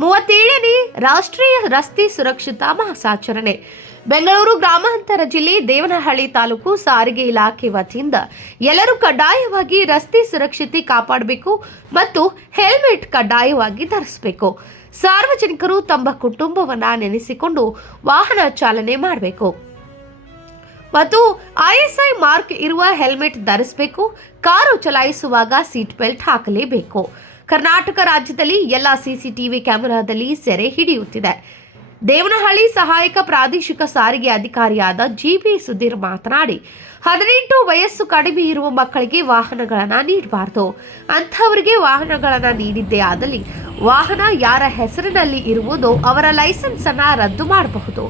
ಮೂವತ್ತೇಳನೇ ರಾಷ್ಟ್ರೀಯ ರಸ್ತೆ ಸುರಕ್ಷತಾ ಮಾಸಾಚರಣೆ ಬೆಂಗಳೂರು ಗ್ರಾಮಾಂತರ ಜಿಲ್ಲೆ ದೇವನಹಳ್ಳಿ ತಾಲೂಕು ಸಾರಿಗೆ ಇಲಾಖೆ ವತಿಯಿಂದ ಎಲ್ಲರೂ ಕಡ್ಡಾಯವಾಗಿ ರಸ್ತೆ ಸುರಕ್ಷತೆ ಕಾಪಾಡಬೇಕು ಮತ್ತು ಹೆಲ್ಮೆಟ್ ಕಡ್ಡಾಯವಾಗಿ ಧರಿಸಬೇಕು. ಸಾರ್ವಜನಿಕರು ತಮ್ಮ ಕುಟುಂಬವನ್ನ ನೆನೆಸಿಕೊಂಡು ವಾಹನ ಚಾಲನೆ ಮಾಡಬೇಕು. ಮತ್ತು ಐಎಸ್ಐ ಮಾರ್ಕ್ ಇರುವ ಹೆಲ್ಮೆಟ್ ಧರಿಸಬೇಕು, ಕಾರು ಚಲಾಯಿಸುವಾಗ ಸೀಟ್ ಬೆಲ್ಟ್ ಹಾಕಲೇಬೇಕು. ಕರ್ನಾಟಕ ರಾಜ್ಯದಲ್ಲಿ ಎಲ್ಲ ಸಿಸಿಟಿವಿ ಕ್ಯಾಮೆರಾದಲ್ಲಿ ಸೆರೆ ಹಿಡಿಯುತ್ತಿದೆ. ದೇವನಹಳ್ಳಿ ಸಹಾಯಕ ಪ್ರಾದೇಶಿಕ ಸಾರಿಗೆ ಅಧಿಕಾರಿಯಾದ ಜಿಬಿ ಸುಧೀರ್ ಮಾತನಾಡಿ, ಹದಿನೆಂಟು ವಯಸ್ಸು ಕಡಿಮೆ ಇರುವ ಮಕ್ಕಳಿಗೆ ವಾಹನಗಳನ್ನು ನೀಡಬಾರದು. ಅಂಥವರಿಗೆ ವಾಹನಗಳನ್ನು ನೀಡಿದ್ದೇ ಆದಲ್ಲಿ ವಾಹನ ಯಾರ ಹೆಸರಿನಲ್ಲಿ ಇರುವುದೋ ಅವರ ಲೈಸೆನ್ಸ್ ಅನ್ನ ರದ್ದು ಮಾಡಬಹುದು.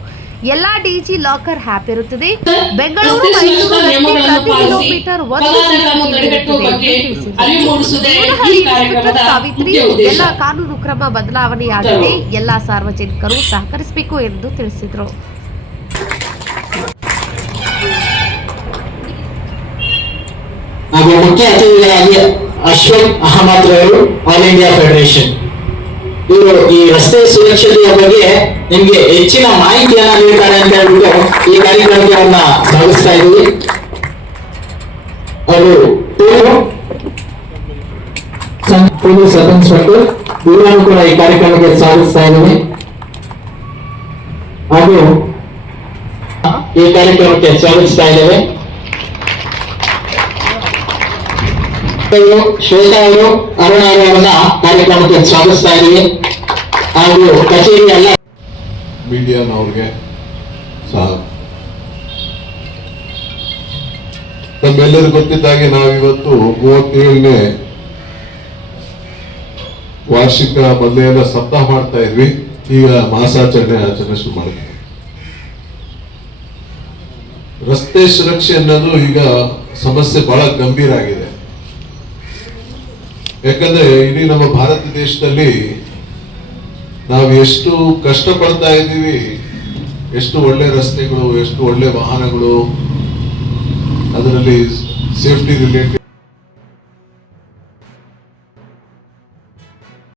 ಎಲ್ಲಾ ಡಿಜಿ ಲಾಕರ್ ಹ್ಯಾಪ್ ಇರುತ್ತದೆ. ಬೆಂಗಳೂರು ಮೈಸೂರು ರಸ್ತೆ ಪ್ರತಿ ಕಿಲೋಮೀಟರ್ ಒಂದು ಸಾವಿತ್ರಿ. ಎಲ್ಲಾ ಕಾನೂನು ಕ್ರಮ ಬದಲಾವಣೆಯಾಗಿದೆ ಎಲ್ಲ ಸಾರ್ವಜನಿಕರು ಸಹಕರಿಸಬೇಕು ಎಂದು ತಿಳಿಸಿದರು. ಹಾಗೂ ಮುಖ್ಯ ಅತಿಥಿಗಳಾಗಿ ಅಶ್ವಥ್ ಅಹಮದ್ ರವರು ಆಲ್ ಇಂಡಿಯಾ ಫೆಡರೇಷನ್. ಇವರು ಈ ರಸ್ತೆ ಸುರಕ್ಷತೆಯ ಬಗ್ಗೆ ನಿಮ್ಗೆ ಹೆಚ್ಚಿನ ಮಾಹಿತಿಯನ್ನ ನೀಡ್ತಾರೆ ಅಂತ ಹೇಳ್ಬಿಟ್ಟು ಈ ಕಾರ್ಯಕ್ರಮಕ್ಕೆ ಅವ್ರನ್ನ ಸ್ವಾಗತಿಸ್ತಾ ಇದ್ದೀವಿ ಅವರು ಪೂರ್ವ ಸಬ್ ಇನ್ಸ್ಪೆಕ್ಟರ್ ಇವರನ್ನು ಕೂಡ ಈ ಕಾರ್ಯಕ್ರಮಕ್ಕೆ ಸ್ವಾಗತಿಸ್ತಾ ಇದ್ದೀವಿ. ಹಾಗೂ ಈ ಕಾರ್ಯಕ್ರಮಕ್ಕೆ ಸ್ವಾಗತಿಸ್ತಾ ಇದ್ದೇವೆ ಅವರು ಶ್ವೇತಾ ಅವರು ಅರುಣ ಅವರನ್ನ ಕಾರ್ಯಕ್ರಮಕ್ಕೆ ಸ್ವಾಗತಿಸ್ತಾ ಇದ್ದೀವಿ ಹಾಗೂ ಕಚೇರಿ ಎಲ್ಲ ಮೀಡಿಯಾನವ್ರಿಗೆ ಸಹ ನಮ್ಮೆಲ್ಲರೂ ಗೊತ್ತಿದ್ದಾಗೆ ನಾವಿವತ್ತು ಮೂವತ್ತೇಳನೇ ವಾರ್ಷಿಕ ಮೊದಲೆಲ್ಲ ಸಪ್ತಾಹ ಮಾಡ್ತಾ ಇದ್ವಿ. ಈಗ ಮಾಸಾಚರಣೆ ಆಚರಣೆ ಶುರು ಮಾಡಿದ್ವಿ. ರಸ್ತೆ ಸುರಕ್ಷೆ ಅನ್ನೋದು ಈಗ ಸಮಸ್ಯೆ ಬಹಳ ಗಂಭೀರ ಆಗಿದೆ. ಯಾಕಂದ್ರೆ ಇಡೀ ನಮ್ಮ ಭಾರತ ದೇಶದಲ್ಲಿ ನಾವು ಎಷ್ಟು ಕಷ್ಟಪಡ್ತಾ ಇದ್ದೀವಿ, ಎಷ್ಟು ಒಳ್ಳೆ ರಸ್ತೆಗಳು, ಎಷ್ಟು ಒಳ್ಳೆ ವಾಹನಗಳು, ಅದರಲ್ಲಿ ಸೇಫ್ಟಿ ರಿಲೇಟೆಡ್